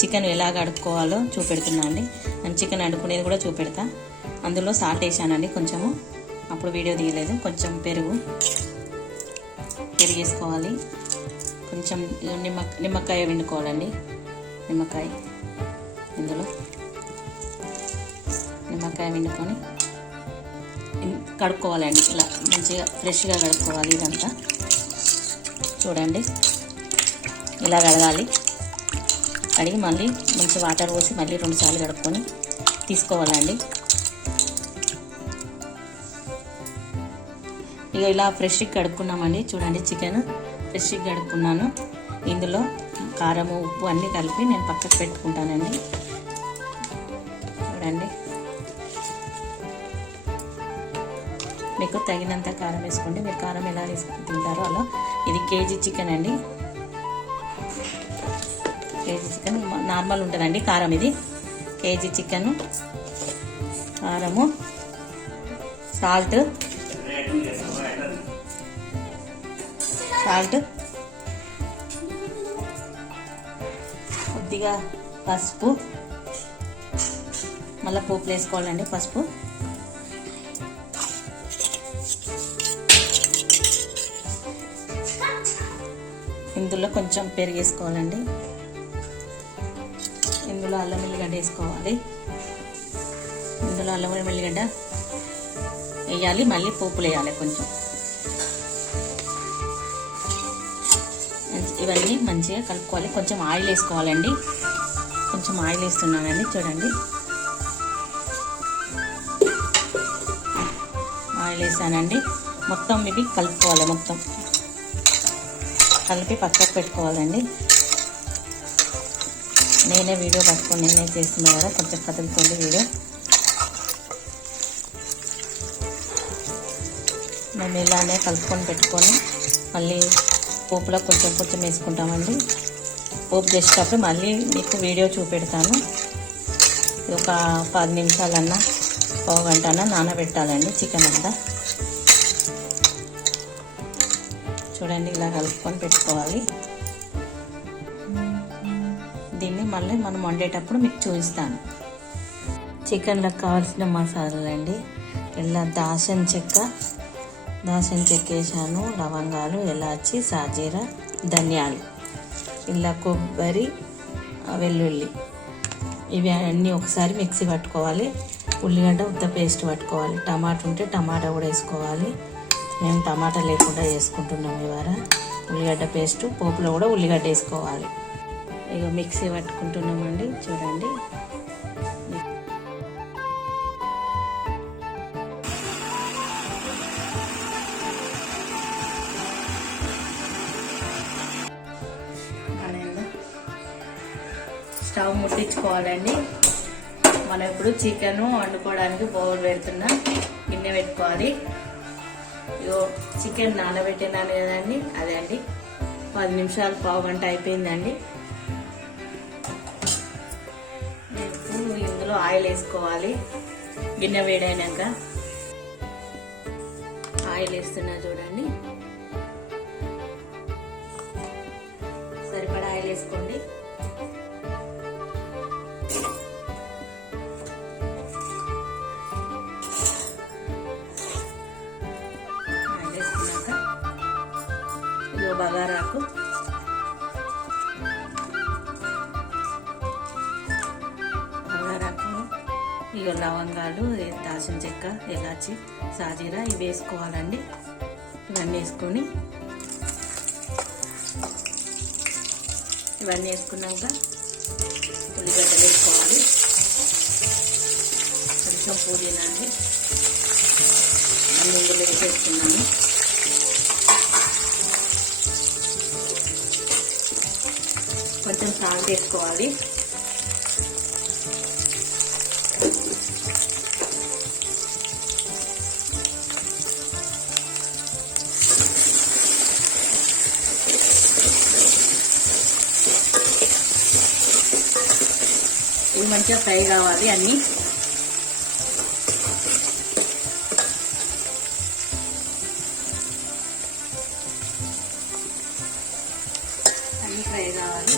Chicken ఎలా కడుక్కోవాలో చూపెడుతున్నా అండి. నేను చికెన్ అడుక్కునేది కూడా చూపెడతా. అందులో సాల్ట్ వేసానండి కొంచెము, అప్పుడు వీడియో తీయలేదు. కొంచెం పెరుగు వేసుకోవాలి. కొంచెం నిమ్మకాయ పిండుకోవాలండి. ఇందులో నిమ్మకాయ పిండుకొని కడుక్కోవాలండి. ఇలా మంచిగా ఫ్రెష్గా కడుక్కోవాలి. ఇదంతా చూడండి, ఇలా కడగాలి. కడిగి మళ్ళీ మంచి వాటర్ పోసి మళ్ళీ 2 సార్లు కడుక్కొని తీసుకోవాలండి. ఇక ఇలా ఫ్రెష్గా కడుక్కున్నామండి. చూడండి, చికెన్ ఫ్రెష్గా కడుక్కున్నాను. ఇందులో కారము, ఉప్పు అన్నీ కలిపి నేను పక్కకు పెట్టుకుంటానండి. చూడండి, మీకు తగినంత కారం వేసుకోండి. మీరు కారం ఎలా తింటారో అలా. ఇది కేజీ చికెన్ అండి. కేజీ చికెన్ నార్మల్ ఉంటుందండి కారం. ఇది కేజీ చికెన్. కారము, సాల్ట్, కొద్దిగా పసుపు, మళ్ళీ పోపులు వేసుకోవాలండి. పసుపు, ఇందులో కొంచెం పెరుగు వేసుకోవాలండి. ఇందులో అల్లం వెల్లిగడ్డ వేసుకోవాలి. ఇందులో అల్లం వెల్లిగడ్డ వేయాలి. మళ్ళీ పోపులు వేయాలి కొంచెం. ఇవన్నీ మంచిగా కలుపుకోవాలి. కొంచెం ఆయిల్ వేసుకోవాలండి. కొంచెం ఆయిల్ వేస్తున్నానండి. చూడండి, ఆయిల్ వేసానండి. మొత్తం ఇవి కలుపుకోవాలి. మొత్తం కలిపి పక్కకు పెట్టుకోవాలండి. నేనే వీడియో పట్టుకొని నేనే చేస్తున్నా కదా, కొంచెం కదులుతుంది వీడియో. మేము ఇలానే కలుపుకొని పెట్టుకొని మళ్ళీ పోపులో కొంచెం వేసుకుంటామండి. పోపు చేసేటప్పుడు మళ్ళీ మీకు వీడియో చూపెడతాను. ఒక 10 నిమిషాలన్నా, పావు గంట అన్నా నానబెట్టాలండి చికెన్ అంతా. చూడండి, ఇలా కలుపుకొని పెట్టుకోవాలి. దీన్ని మళ్ళీ మనం వండేటప్పుడు మీకు చూపిస్తాను. చికెన్లకు కావాల్సిన మసాలాలు అండి. ఇలా దాల్చిన చెక్క వేసాను, లవంగాలు, ఇలాచి, సాజీరా, ధనియాలు, ఇలా కొబ్బరి, వెల్లుల్లి, ఇవి అన్నీ ఒకసారి మిక్సీ పట్టుకోవాలి. ఉల్లిగడ్డ ఉత్త పేస్ట్ పట్టుకోవాలి. టమాటా ఉంటే టమాటా కూడా వేసుకోవాలి. మేము టమాటా లేకుండా వేసుకుంటున్నాం ఇవాళ. ఉల్లిగడ్డ పేస్ట్, పోపులో కూడా ఉల్లిగడ్డ వేసుకోవాలి. ఇక మిక్సీ పట్టుకుంటున్నామండి. చూడండి, స్టవ్ ముట్టించుకోవాలండి. మనం ఇప్పుడు చికెన్ వండుకోవడానికి బౌల్ పెడుతున్నా, గిన్నె పెట్టుకోవాలి. ఇగో చికెన్ నానబెట్టినాను కదండి, అదే అండి. 10 నిమిషాలు, పావు గంట అయిపోయిందండి. ఇప్పుడు ఇందులో ఆయిల్ వేసుకోవాలి. గిన్నె వేడైనాక ఆయిల్ వేస్తున్నా చూడండి. సరిపడా ఆయిల్ వేసుకోండి. బగారాకు, ఇక లవంగాలు, దాల్చిన చెక్క, ఇలాచి, సాజీరా ఇవి వేసుకోవాలండి. ఇవన్నీ వేసుకొని వేసుకున్నాక ఉల్లిగడ్డలు వేసుకోవాలి. కొంచెం పుదీనా అండి అన్ని ఇందులో వేసేసుకున్నాను. కొంచెం సాల్ట్ వేసుకోవాలి. ఇవి మంచిగా ఫ్రై కావాలి. అన్నీ ఫ్రై కావాలి.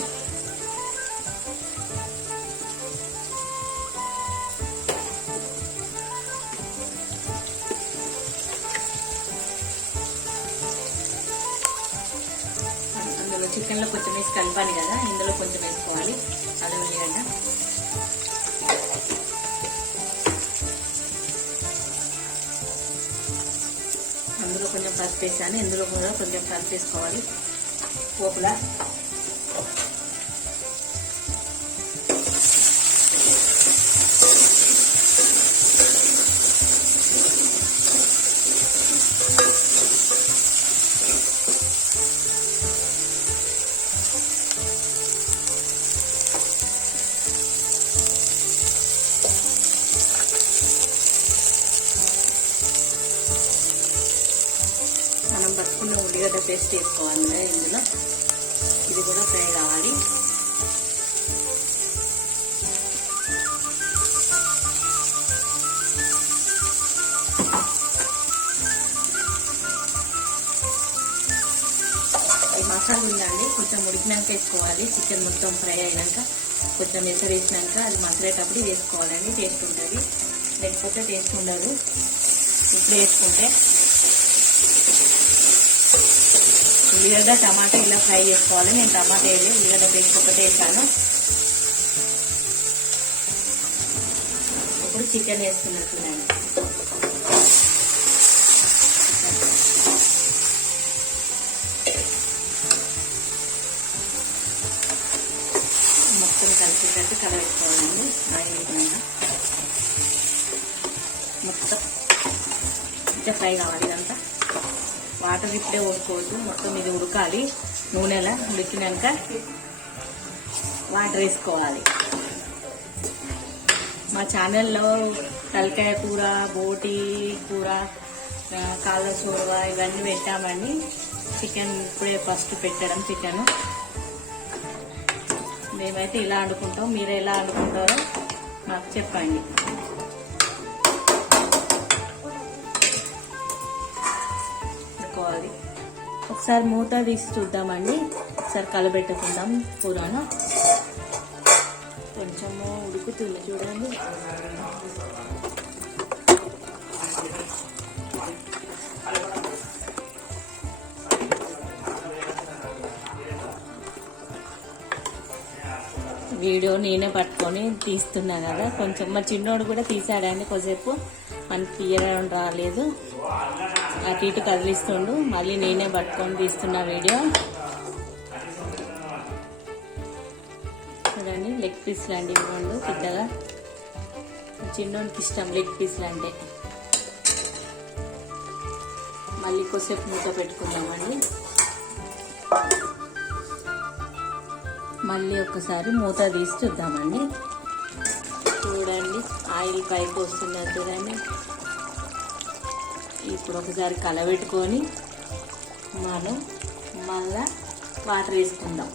చికెన్లో కొంచెం వేసి కలిపాను కదా, ఇందులో కొంచెం వేసుకోవాలి అల్లం ఉల్లిగడ్డ. అందులో కొంచెం పసుపు వేసాను, ఇందులో కూడా కొంచెం పసుపు వేసుకోవాలి పోపులా. మనం పట్టుకున్న ఉల్లిగడ్డ పేస్ట్ వేసుకోవాలి ఇందులో, ఇది కూడా ఫ్రై కావాలి. ఈ మసాలా ఉందండి కొంచెం ఉడికినాక వేసుకోవాలి. చికెన్ మొత్తం ఫ్రై అయినాక కొంచెం ఎసరు వేసినాక అది మసలేటప్పుడు వేసుకోవాలండి, టేస్ట్ ఉంటుంది. లేకపోతే టేస్ట్ ఉండదు. ఇప్పుడు వేసుకుంటే ఉల్లిగడ్డ టమాటా ఇలా ఫ్రై చేసుకోవాలి. నేను టమాటా వేయలేదు, ఉల్లిగడ్డ పేస్ట్ ఒకటే వేసాను. ఇప్పుడు చికెన్ వేసుకున్నట్టుందండి. మొత్తం కలిసేటట్టు కలబెట్టుకోవాలండి. మొత్తం ఇంకా ఫ్రై కావాలి ఇదంతా. వాటర్ ఇప్పుడే ఉడుకోవద్దు, మొత్తం ఇది ఉడకాలి. నూనెలా ఉడికినాక వాటర్ వేసుకోవాలి. మా ఛానల్లో తలకాయ కూర, బోటి కూర, కాళ్ళ చోరువ ఇవన్నీ పెట్టామండి. చికెన్ ఇప్పుడే ఫస్ట్ పెట్టడం చికెన్. మేమైతే ఇలా వండుకుంటాం, మీరు ఎలా వండుకుంటారో మాకు చెప్పండి. ఒకసారి మూత తీసి చూద్దామండి, ఒకసారి కలబెట్టుకుందాం కూరను. కొంచెము ఉడుకుతుంది చూడండి. వీడియో నేనే పట్టుకొని తీస్తున్నా కదా, కొంచెం మా చిన్నోడు కూడా తీసాడండి. కొద్దిసేపు మనకి తీయడం రాలేదు, అటు ఇటు కదిలిస్తుండు. మళ్ళీ నేనే పట్టుకొని తీస్తున్నా వీడియో. చూడండి లెగ్ పీస్లు అండి ఇవ్వండు పెద్దగా. చిన్నోడికి ఇష్టం లెగ్ పీస్లు అంటే. మళ్ళీ కొద్దిసేపు మూత పెట్టుకుందామండి. మళ్ళీ ఒకసారి మూత తీసి చూద్దామండి. చూడండి ఆయిల్ పైకి వస్తున్నది చూడండి. ఇప్పుడు ఒకసారి కలబెట్టుకొని మనం మళ్ళా వాటర్ వేసుకుందాం.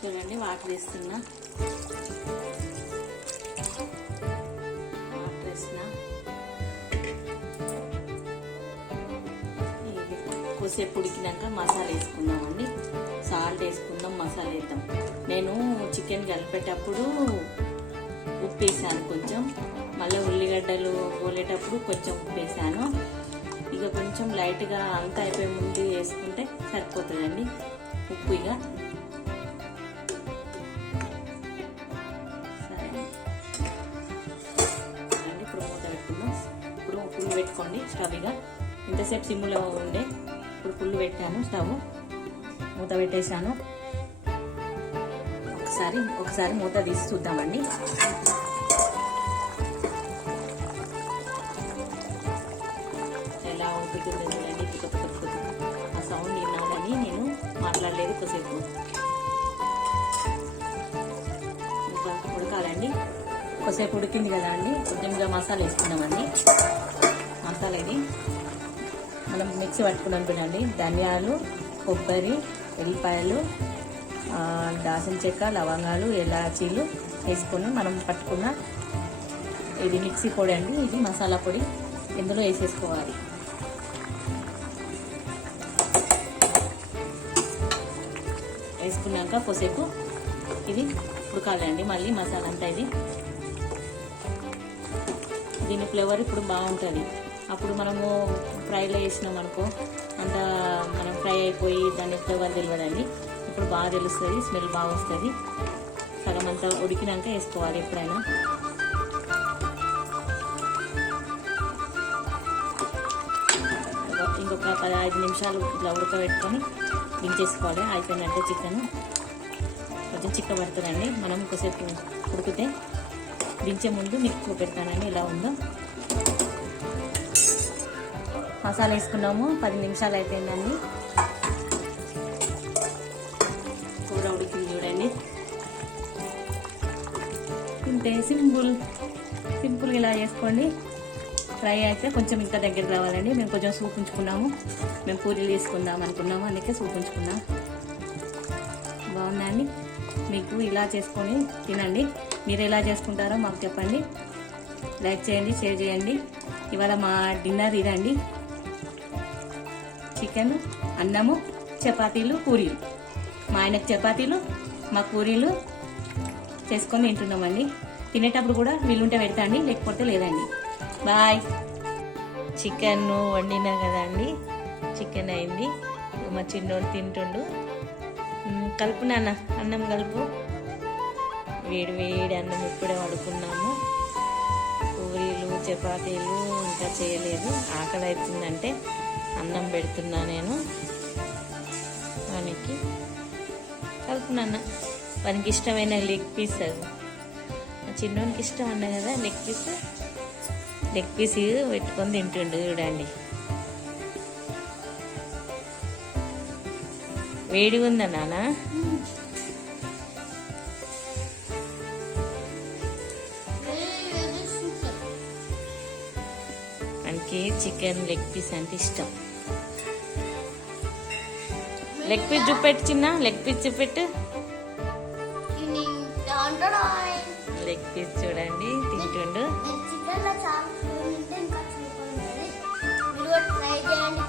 చూడండి వాటర్ వేస్తున్నా, వాటర్ వేస్తున్నా. కొద్దిసేపు ఉడికినాక మసాలా వేసుకుందామండి. సాల్ట్ వేసుకుందాం, మసాలా వేద్దాం. నేను చికెన్ కలిపేటప్పుడు ఉప్పు వేసాను కొంచెం, మళ్ళీ ఉల్లిగడ్డలు పోలేటప్పుడు కొంచెం ఉప్పు వేసాను. ఇక కొంచెం లైట్గా అంతా అయిపోయే ముందు వేసుకుంటే సరిపోతుందండి ఉప్పు. ఇక సరే అండి, ఇప్పుడు మూత పెట్టుకుందాం. ఇప్పుడు పుల్లు పెట్టుకోండి స్టవ్. ఇక ఇంతసేపు సిమ్లో ఉండే, ఇప్పుడు పుల్లు పెట్టాను స్టవ్, మూత పెట్టేశాను. ఒకసారి మూత తీసి చూద్దామండి. ఎలా ఉడుకుతుంది చూడండి, ఆ సౌండ్ విన్నాదని నేను మాట్లాడలేదు కొద్దిసేపు. ఇంకా ఉడకాలండి, కొద్దిసేపు ఉడికింది కదా అండి. కొంచెంగా మసాలా వేసుకున్నామండి. మసాలా ఇది మనం మిక్సీ పట్టుకున్నాం చూడండి. ధనియాలు, కొబ్బరి, ఎల్లిపాయలు, దాల్చిన చెక్క, లవంగాలు, ఎలాచీలు వేసుకొని మనం పట్టుకున్న ఇది మిక్సీ పొడి అండి. ఇది మసాలా పొడి ఇందులో వేసేసుకోవాలి. వేసుకున్నాక కొద్దిసేపు ఇది ఉడకాలండి. మళ్ళీ మసాలా అంతా ఇది, దీని ఫ్లేవర్ ఇప్పుడు బాగుంటుంది. అప్పుడు మనము ఫ్రైలో వేసినాం అనుకో అంత మనం ఫ్రై అయిపోయి దాన్ని ఉత్తగా తెలియదండి. ఇప్పుడు బాగా తెలుస్తుంది, స్మెల్ బాగా వస్తుంది. సగం అంతా ఉడికినాక వేసుకోవాలి ఎప్పుడైనా. ఇంకొక 15 నిమిషాలు ఇట్లా ఉడకబెట్టుకొని దించేసుకోవాలి. అయిపోయినట్టే చికెన్. కొంచెం చిక్కబడుతుందండి. మనం ఇంకోసేపు ఉడికితే దించే ముందు మీకు చూపెడతానండి ఎలా ఉందో. మసాలా వేసుకున్నాము, 10 నిమిషాలు అయిపోయిందండి. కూర ఉడికింది చూడండి. ఇంతే, సింపుల్గా ఇలా చేసుకోండి. ఫ్రై అయితే కొంచెం ఇంకా దగ్గర రావాలండి. మేము కొంచెం సూప్ ఉంచుకున్నాము. మేము పూరీలు తీసుకుందాం అనుకున్నాము, అందుకే సూప్ ఉంచుకున్నాం. బాగుందండి. మీకు ఇలా చేసుకొని తినండి. మీరు ఎలా చేసుకుంటారో మాకు చెప్పండి. లైక్ చేయండి, షేర్ చేయండి. ఇవాళ మా డిన్నర్ ఇదండి. చికెన్, అన్నము, చపాతీలు, పూరీలు. మా ఆయనకు చపాతీలు, మా పూరీలు చేసుకొని తింటున్నామండి. తినేటప్పుడు కూడా వీలుంటే పెడతాండి, లేకపోతే లేదండి. బాయ్. చికెన్ వండినా కదండి, చికెన్ అయింది. మా చిన్నోడు తింటుండు. కలుపు నాన్న, అన్నం కలుపు. వేడి వేడి అన్నం ఇప్పుడే వండుకున్నాము. పూరీలు, చపాతీలు ఇంకా చేయలేదు. ఆకలి అవుతుందంటే అన్నం పెడుతున్నా నేను వానికి. కలుపు నాన్న. వానికి ఇష్టమైన లెగ్ పీస్, అది మా చిన్నోనికి ఇష్టం అన్నా కదా లెగ్ పీస్ పెట్టుకొని తింటుండు చూడండి. వేడిగా ఉందా నాన్న? మనకి చికెన్ లెగ్ పీస్ అంటే ఇష్టం. లెగ్ పీస్ చూపెట్టు చిన్న, లెగ్ పీస్ చూపెట్టు. లెగ్ పీస్ చూడండి తింటుండు. ట్రై చేయండి.